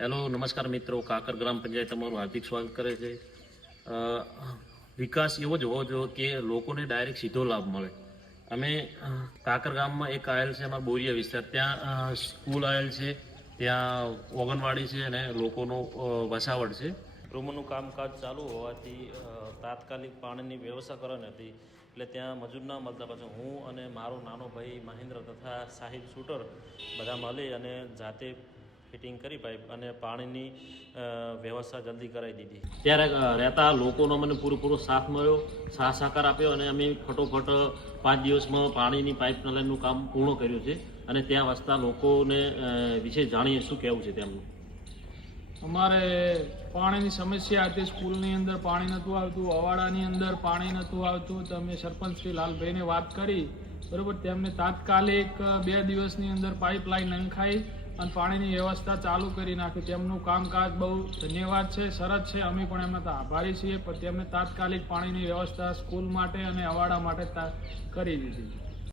Hello નમસ્કાર મિત્રો, કાકર ગ્રામ પંચાયત તમારું હાર્દિક સ્વાગત કરે છે। વિકાસ એવો જ હોવો જોઈએ કે લોકોને ડાયરેક્ટ સીધો લાભ મળે। અમે કાકર ગામમાં એક આવેલ છે અમારા બોરિયા વિસ્તાર, ત્યાં સ્કૂલ આવેલ છે, ત્યાં ઓગણવાડી છે અને લોકોનો વસાવટ છે। રૂમનું કામકાજ ચાલુ હોવાથી તાત્કાલિક પાણીની વ્યવસ્થા કરવાની હતી, એટલે ત્યાં મજૂર ના મળતા પાછું હું અને મારો નાનો ભાઈ મહેન્દ્ર તથા સાહિબ શૂટર બધા મળી અને જાતે ફિટિંગ કરી પાઇપ અને પાણીની વ્યવસ્થા જલ્દી કરાવી દીધી। ત્યારે રહેતા લોકોનો મને પૂરેપૂરો સાથ મળ્યો, સાથ સહકાર આપ્યો અને અમે ફટોફટ 5 દિવસમાં પાણીની પાઇપ નલાઈનું કામ પૂર્ણ કર્યું છે। અને ત્યાં વસતા લોકોને વિશે જાણીએ શું કહેવું છે તેમનું। અમારે પાણીની સમસ્યા હતી, સ્કૂલની અંદર પાણી નહોતું આવતું, અવાડાની અંદર પાણી નહોતું આવતું, તો અમે સરપંચ શ્રી લાલભાઈને વાત કરી, બરાબર। તેમને તાત્કાલિક 2 દિવસની અંદર પાઇપલાઇન નંખાઈ અને પાણીની વ્યવસ્થા ચાલુ કરી નાખી। તેમનું કામકાજ બહુ ધન્યવાદ છે, સરસ છે, અમે પણ એમના તો આભારી છીએ, પણ તેમને તાત્કાલિક પાણીની વ્યવસ્થા સ્કૂલ માટે અને અવાડા માટે કરી દીધી।